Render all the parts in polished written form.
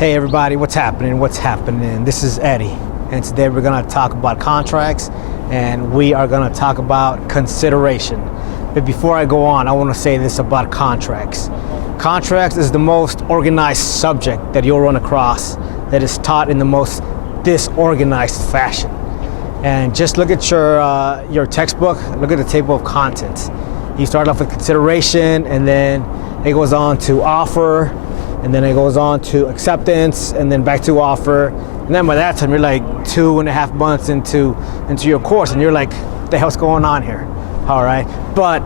Hey everybody, what's happening? This is Eddie, and today we're going to talk about contracts, and we are going to talk about consideration. But before I go on, I want to say this about contracts. Contracts is the most organized subject that you'll run across that is taught in the most disorganized fashion. And just look at your textbook, look at the table of contents. You start off with consideration, and then it goes on to offer, and then it goes on to acceptance, and then back to offer. And then by that time, you're like 2.5 months into your course, and you're like, what the hell's going on here? All right, but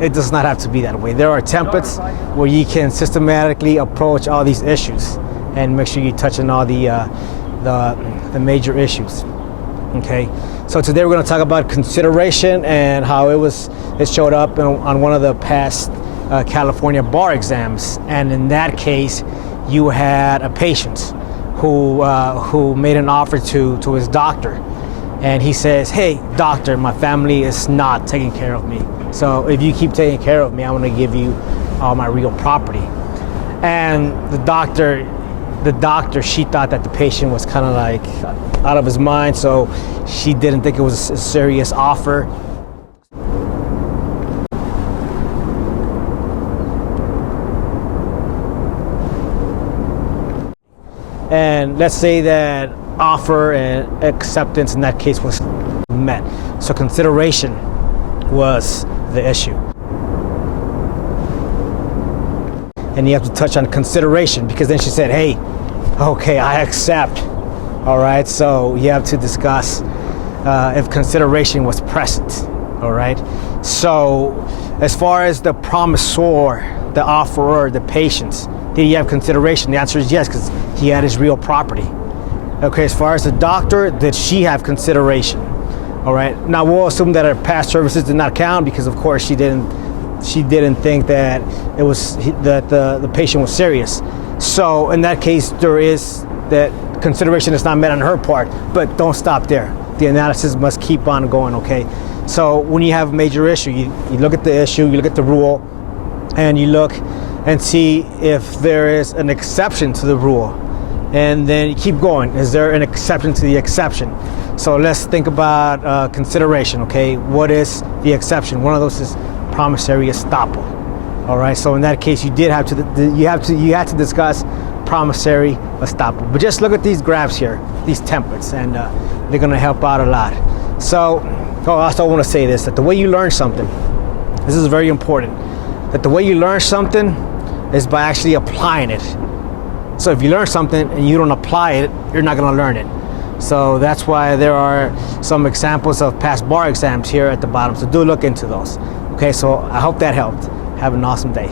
it does not have to be that way. There are templates where you can systematically approach all these issues and make sure you touch on all the major issues. Okay, so today we're going to talk about consideration and how it showed up on one of the past California bar exams. And in that case, you had a patient who made an offer to his doctor, and he says, "Hey, doctor, my family is not taking care of me. So if you keep taking care of me, I'm going to give you all my real property." And the doctor, she thought that the patient was kind of like out of his mind, so she didn't think it was a serious offer. And let's say that offer and acceptance in that case was met. So consideration was the issue. And you have to touch on consideration, because then she said, "Hey, okay, I accept." All right, so you have to discuss if consideration was present. All right, so as far as the promisor, the offerer, the patient, did he have consideration? The answer is yes, because he had his real property. Okay, as far as the doctor, did she have consideration? All right, now we'll assume that her past services did not count, because of course she didn't think that it was that the patient was serious. So in that case, there is that consideration is not met on her part. But don't stop there. The analysis must keep on going. Okay, so when you have a major issue, you look at the issue, you look at the rule, and you look and see if there is an exception to the rule, and then you keep going. Is there an exception to the exception? So let's think about consideration. Okay, what is the exception? One of those is Promissory Estoppel. All right, so in that case, you had to discuss Promissory Estoppel. But just look at these graphs here, these templates, and they're going to help out a lot. So I also want to say this, that the way you learn something, this is very important, that the way you learn something is by actually applying it. So if you learn something and you don't apply it, you're not going to learn it. So that's why there are some examples of past bar exams here at the bottom. So do look into those. Okay, so I hope that helped. Have an awesome day.